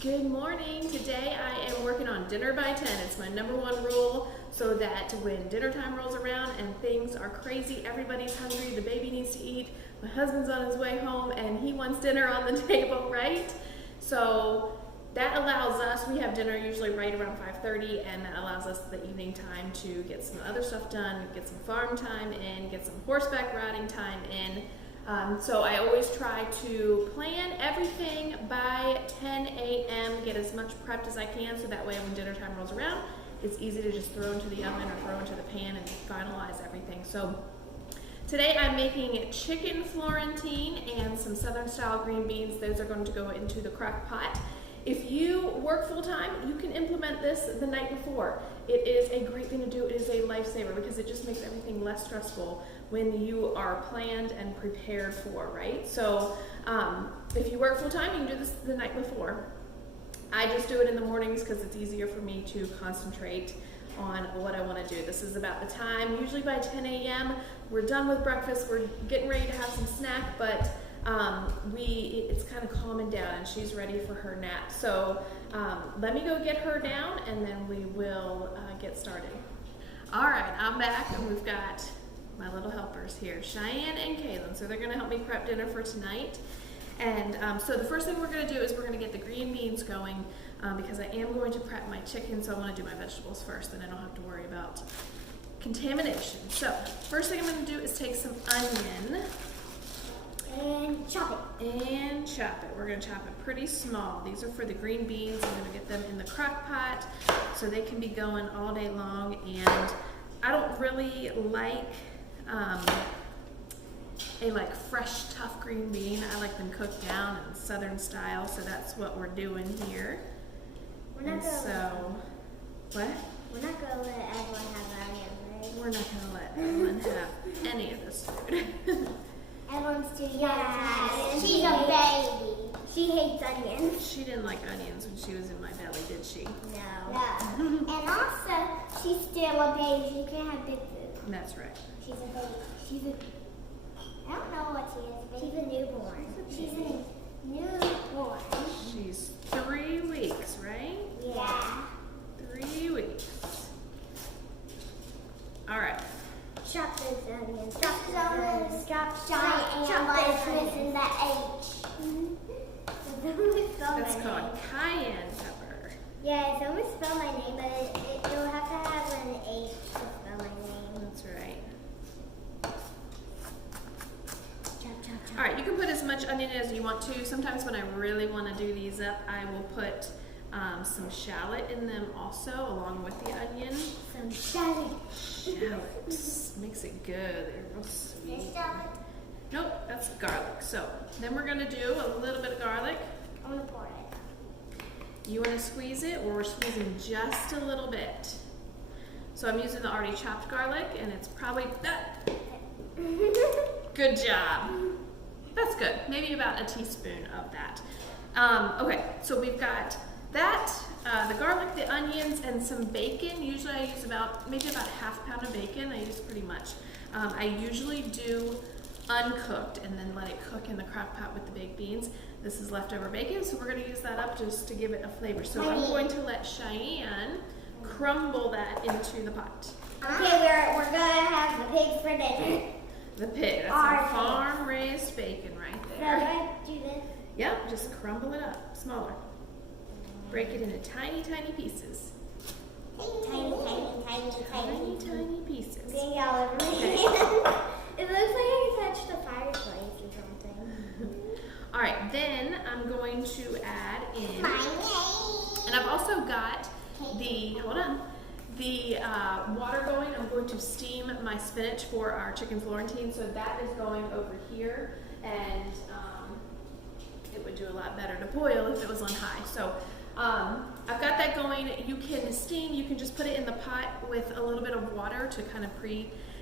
Good morning. Today I am working on dinner by 10. It's my #1 rule so that when dinner time rolls around and things are crazy, everybody's hungry, the baby needs to eat, my husband's on his way home and he wants dinner on the table, right? So that allows us, we have dinner usually right around 5:30, and that allows us the evening time to get some other stuff done, get some farm time in, get some horseback riding time in. So I always try to plan everything by 10 a.m., get as much prepped as I can, so that way when dinner time rolls around, it's easy to just throw into the oven or throw into the pan and finalize everything. So today I'm making chicken Florentine and some Southern style green beans. Those are going to go into the crock pot. If you work full-time, you can implement this the night before. It is a great thing to do. It is a lifesaver because it just makes everything less stressful when you are planned and prepared for, right? So if you work full-time, you can do this the night before. I just do it in the mornings because it's easier for me to concentrate on what I want to do. This is about the time, usually by 10 a.m. We're done with breakfast, we're getting ready to have some snack, but it's kind of calming down and she's ready for her nap. So let me go get her down and then we will get started. All right, I'm back and we've got my little helpers here, Cheyenne and Kaylin. So they're gonna help me prep dinner for tonight. And so the first thing we're gonna do is we're gonna get the green beans going because I am going to prep my chicken, so I wanna do my vegetables first, then I don't have to worry about contamination. So first thing I'm gonna do is take some onion, and chop it. We're gonna chop it pretty small. These are for the green beans. I'm gonna get them in the crock pot so they can be going all day long. And I don't really like a fresh, tough green bean. I like them cooked down in Southern style, so that's what we're doing here. We're not What? We're not gonna let everyone have onions, right? We're not gonna let everyone have any of this food. Everyone's too young. Yeah, she's a baby. She hates onions. She didn't like onions when she was in my belly, did she? No. And also, she's still a baby. She can't have big food. That's right. She's a baby. I don't know what she is. She's a newborn. She's a newborn. She's 3 weeks, right? Yeah. 3 weeks. All right. Chop those onions. Chop those onions. Chop those missing the H. That's called cayenne pepper. Yeah, it's almost spell my name, but you'll have to have an H to spell my name. That's right. Chop. All right, you can put as much onion as you want to. Sometimes when I really want to do these up, I will put some shallot in them also, along with the onion. Some shallot. Shallot makes it good. They're real sweet. Shallot? Nope, that's garlic. So then we're gonna do a little bit of garlic. I'm gonna pour it. You want to squeeze it, or we're squeezing just a little bit. So I'm using the already chopped garlic, and it's probably that. Good job. That's good. Maybe about a teaspoon of that. Okay, so we've got that, the garlic, the onions, and some bacon. Usually I use maybe about ½ pound of bacon. I use pretty much. I usually do uncooked and then let it cook in the crock pot with the baked beans. This is leftover bacon, so we're going to use that up just to give it a flavor. So I'm going to let Cheyenne crumble that into the pot. Okay, we're going to have the pig for dinner. The pig, that's our farm-raised bacon right there. So I do this? Yep, just crumble it up, smaller. Break it into tiny, tiny pieces. Tiny Pieces. Getting all over my hand. It looks like I touched the fireplace or something. All right, then I'm going to add in, and I've also got the water going. I'm going to steam my spinach for our chicken Florentine, so that is going over here, and it would do a lot better to boil if it was on high. So I've got that going. You can steam, you can just put it in the pot with a little bit of water to kind of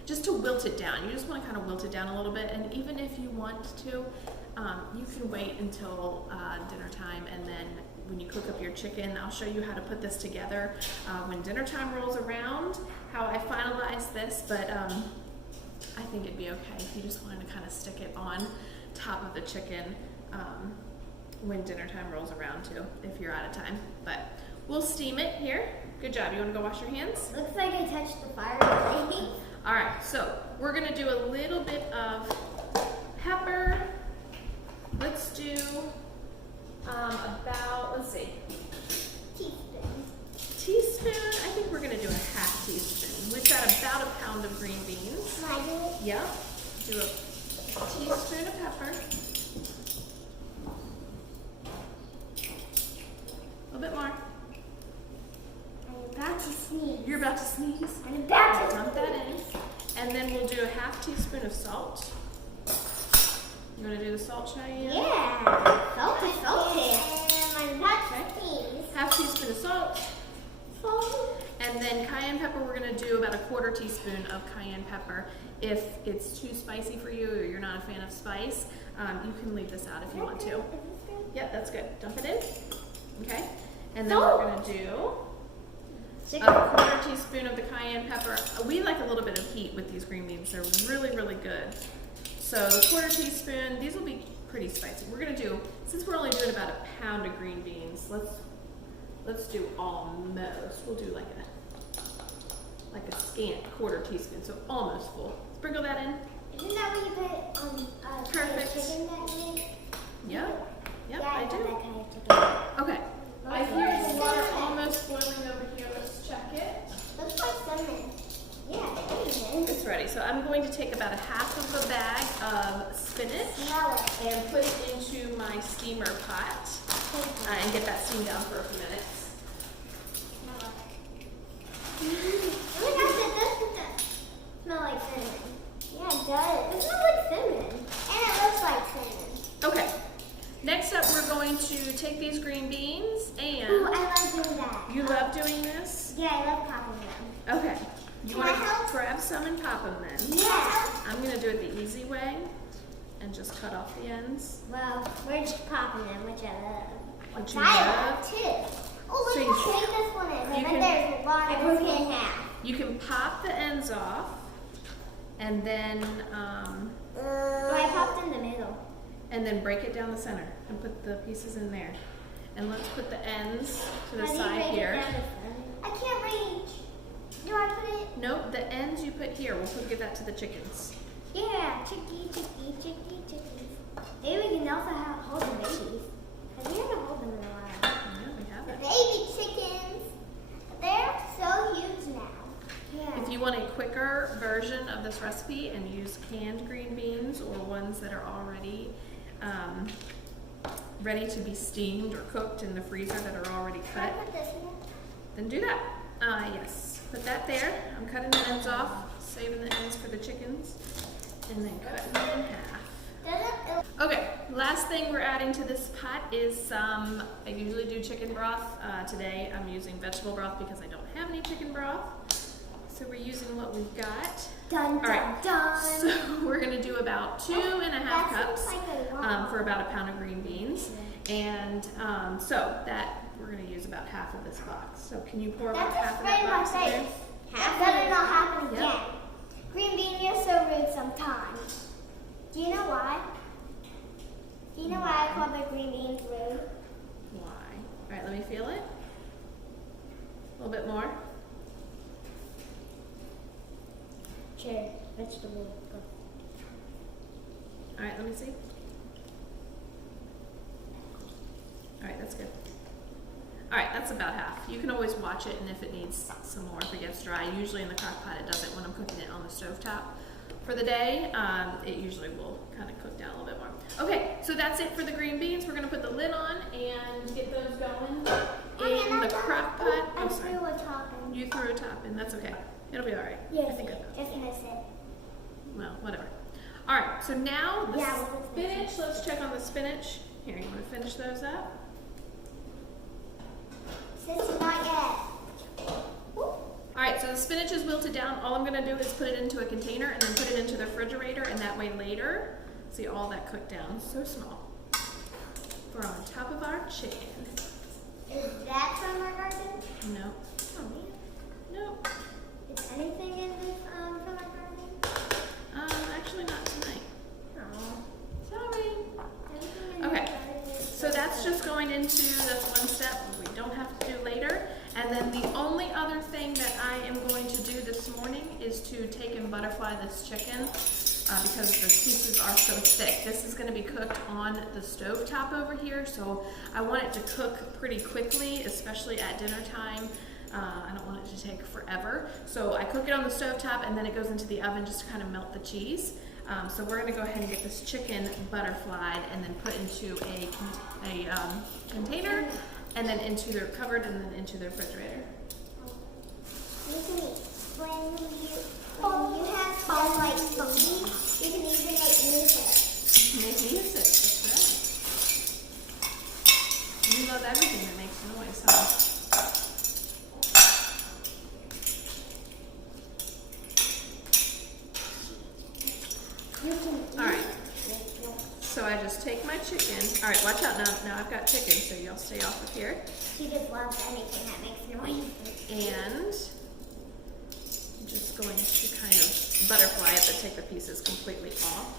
just to wilt it down. You just want to kind of wilt it down a little bit, and even if you want to, you can wait until dinner time, and then when you cook up your chicken, I'll show you how to put this together when dinner time rolls around, how I finalize this, but I think it'd be okay if you just wanted to kind of stick it on top of the chicken. when dinner time rolls around too, if you're out of time. But we'll steam it here. Good job. You want to go wash your hands? Looks like I touched the fire already. All right, so we're gonna do a little bit of pepper. Let's do about, let's see, teaspoon. I think we're gonna do a half teaspoon. We've got about a pound of green beans. Can I do it? Yep. Do a teaspoon of pepper. A little bit more. I'm about to sneeze. You're about to sneeze. I'm about to Dump that in. And then we'll do a half teaspoon of salt. You want to do the salt, Cheyenne? Yeah. Salt is salty. And I'm about to sneeze. Half teaspoon of salt. And then cayenne pepper, we're going to do about a quarter teaspoon of cayenne pepper. If it's too spicy for you or you're not a fan of spice, you can leave this out if you want to. Yep, that's good. Dump it in. Okay. And then we're going to do a quarter teaspoon of the cayenne pepper. We like a little bit of heat with these green beans. They're really, really good. So a quarter teaspoon, these will be pretty spicy. We're going to do, since we're only doing about a pound of green beans, let's do almost. We'll do like a scant quarter teaspoon, so almost full. Sprinkle that in. Isn't that what you put on Perfect. chicken that you made? Yep, Yeah, I got do. that kind of chicken. Okay. I hear the water almost boiling over here. Let's check it. Looks like cinnamon. Yeah, cinnamon. It's ready. So I'm going to take about a half of a bag of spinach Smell it. and put it into my steamer pot and get that steamed down for a few minutes. Oh my gosh, it does smell like cinnamon. Yeah, it does. It smells like cinnamon. And it looks like cinnamon. Okay. Next up, we're going to take these green beans and... Ooh, I love doing that. You love doing this? Yeah, I love popping them. Okay. You Can want I help? to grab some and pop them then? Yeah. I'm going to do it the easy way and just cut off the ends. Well, we're just popping them, which I love. Which you I love? love too. Oh, So look how big this one is. And then there's one. I broke it in half. You can pop the ends off and then I popped in the middle. break it down the center and put the pieces in there. And let's put the ends to the How do you side break it here. down the center? I can't reach. Do I put it? Nope, the ends you put here. We'll give that to the chickens. Yeah, chicky. Maybe we can also hold the babies. Because we haven't held them in a while. Yeah, we have The it. baby chickens. They're so huge now. Yeah. If you want a quicker version of this recipe and use canned green beans or ones that are already ready to be steamed or cooked in the freezer that are already Can I cut, put this in? then do that. Yes, put that there. I'm cutting the ends off, saving the ends for the chickens, and then cutting them in half. Okay, last thing we're adding to this pot is some, I usually do chicken broth. Today I'm using vegetable broth because I don't have any chicken broth. So we're using what we've got. Dun, All right, dun. so we're gonna do about 2.5 That cups seems like a lot. for about a pound of green beans. And so that, we're gonna use about half of this box. So can you pour about That half just of that sprayed my box in there? face. That better not happen Yep. again. Green bean, you're so rude sometimes. Do you know why? Do you know why I call the green beans rude? Why? All right, let me feel it. A little bit more. Sure, vegetable. All right, let me see. All right, that's good. All right, that's about half. You can always watch it, and if it needs some more, if it gets dry, usually in the crock pot it doesn't when I'm cooking it on the stovetop. For the day, it usually will kind of cook down a little bit more. Okay, so that's it for the green beans. We're gonna put the lid on and get those going in the crock pot. I Oh, sorry. threw a topping. You threw a top in, that's okay. It'll be all right. Yes, I think just miss it. well, whatever. All right, so now the Yeah, well, let's finish spinach, let's check on the spinach. Here, you wanna finish those up? Sis, not yet. All right, so the spinach is wilted down. All I'm gonna do is put it into a container and then put it into the refrigerator, and that way later, see all that cooked down, so small. For on top of our chicken. Is that from our garden? No. Oh, man. No. Is anything in this from our garden? Actually not tonight. Oh. Sorry. Anything in Okay, our garden is so that's only other thing that I am going to do this morning is to take and butterfly this chicken because the pieces are so thick. This is going to be cooked on the stove top over here, so I want it to cook pretty quickly, especially at dinner time. I don't want it to take forever. So I cook it on the stove top and then it goes into the oven just to kind of melt the cheese. So we're going to go ahead and get this chicken butterflied and then put into a container and then into the covered and then into the refrigerator. When you have stuff like funky, you can even make music. Make music, that's right. You love everything that makes noise, huh? All right. So I just take my chicken. All right, watch out now. Now I've got chicken, so y'all stay off of here. She just loves anything that makes noise. And I'm just going to kind of butterfly it, but take the pieces completely off.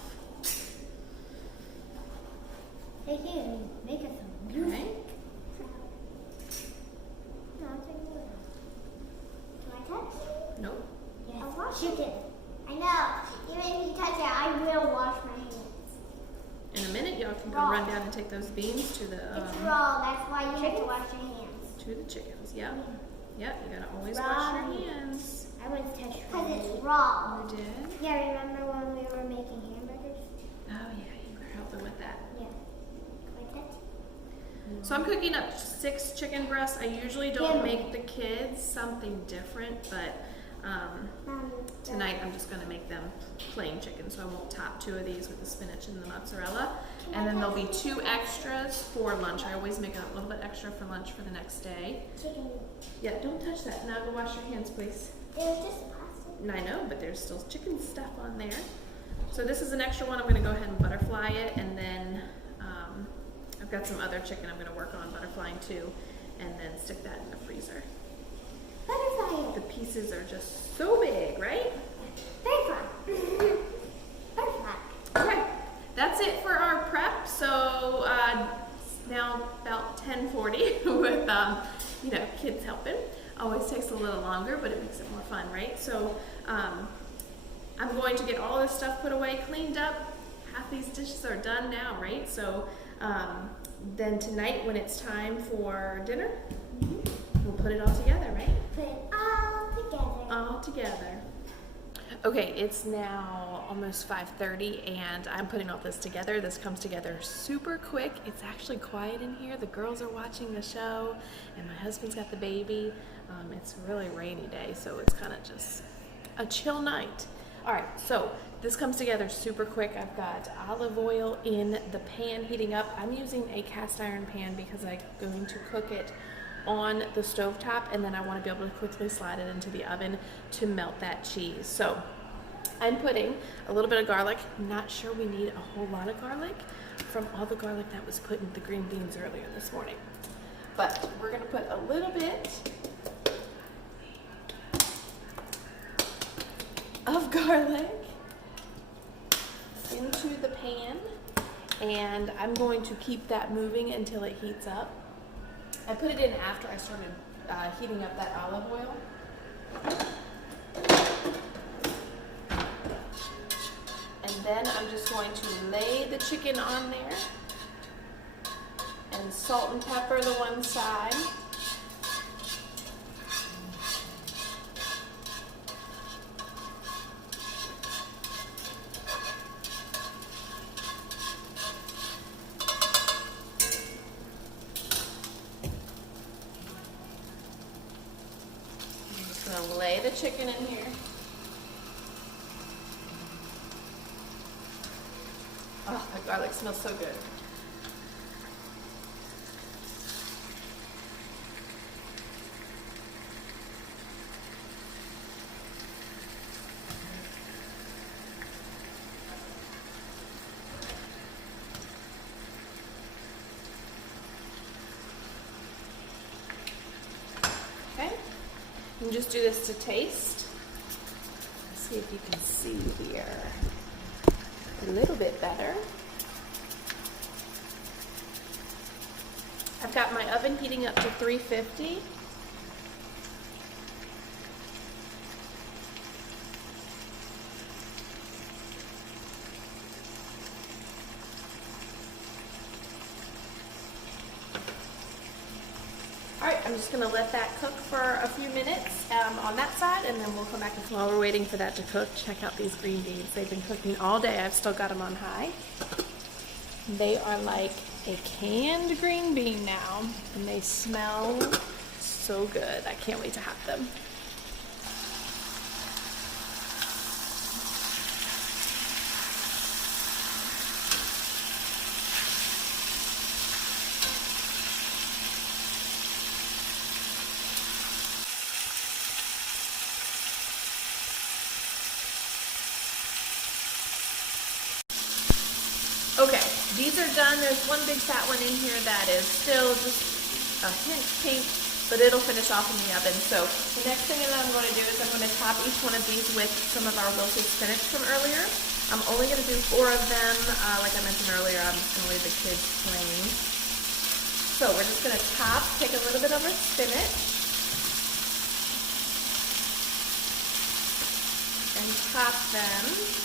They can make us some music. Okay. No, it's like music. Can I touch? Nope. Yes. I'll wash it. I know. Even if you touch it, I will wash my hands. In a minute, y'all can go Raw. run down and take those beans to the It's raw. That's why you have to wash your hands. to the chickens. Yep. Yep. You gotta always Raw wash your meat. hands. I wouldn't touch it. Because it's raw. You did? Yeah, remember when we were making hamburgers? Oh yeah, you were helping with that. Yeah. Like that? So I'm cooking up 6 chicken breasts. I usually don't make the kids something different, but tonight I'm just going to make them plain chicken, so I won't top 2 of these with the spinach and the mozzarella. And then there'll be 2 extras for lunch. I always make a little bit extra for lunch for the next day. Chicken. Yeah, don't touch that. Now go wash your hands, please. It was just plastic. I know, but there's still chicken stuff on there. So this is an extra one. I'm going to go ahead and butterfly it, and then I've got some other chicken I'm going to work on butterflying too, and then stick that in the freezer. Butterfly The it. pieces are just so big, right? Very fun. Butterfly. Okay, that's it for our prep. So it's now about 10:40 with kids helping. Always takes a little longer, but it makes it more fun, right? So I'm going to get all this stuff put away, cleaned up. Half these dishes are done now, right? So then tonight, when it's time for dinner, we'll put it all together, right? Put it all together. All together. Okay, it's now almost 5:30 and I'm putting all this together. This comes together super quick. It's actually quiet in here. The girls are watching the show and my husband's got the baby. It's a really rainy day, so it's kind of just a chill night. All right, so this comes together super quick. I've got olive oil in the pan heating up. I'm using a cast iron pan because I'm going to cook it on the stovetop, and then I want to be able to quickly slide it into the oven to melt that cheese. So I'm putting a little bit of garlic. Not sure we need a whole lot of garlic from all the garlic that was put in the green beans earlier this morning. But we're going to put a little bit of garlic into the pan, and I'm going to keep that moving until it heats up. I put it in after I started heating up that olive oil. And then I'm just going to lay the chicken on there and salt and pepper the one side. I'm going to lay the chicken in here. Oh, the garlic smells so good. Okay. You can just do this to taste. Let's see if you can see here. A little bit better. I've got my oven heating up to 350. I'm just gonna let that cook for a few minutes on that side, and then we'll come back. While we're waiting for that to cook, check out these green beans. They've been cooking all day. I've still got them on high. They are like a canned green bean now, and they smell so good. I can't wait to have them. Okay, these are done. There's one big fat one in here that is still just a hint pink, but it'll finish off in the oven. So the next thing that I'm going to do is I'm going to top each one of these with some of our wilted spinach from earlier. I'm only going to do 4 of them. Like I mentioned earlier, I'm just going to leave the kids playing. So we're just going to take a little bit of our spinach and top them.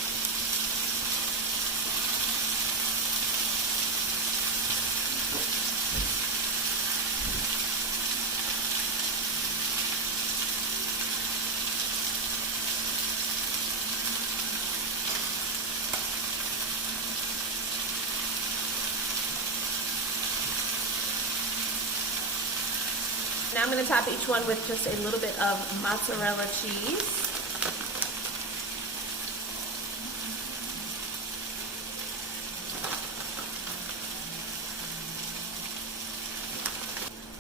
Now I'm going to top each one with just a little bit of mozzarella cheese.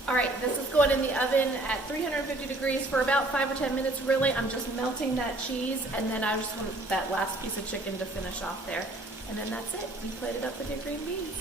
All right, this is going in the oven at 350 degrees for about 5 or 10 minutes, really. I'm just melting that cheese, and then I just want that last piece of chicken to finish off there. And then that's it. You plate it up with your green beans.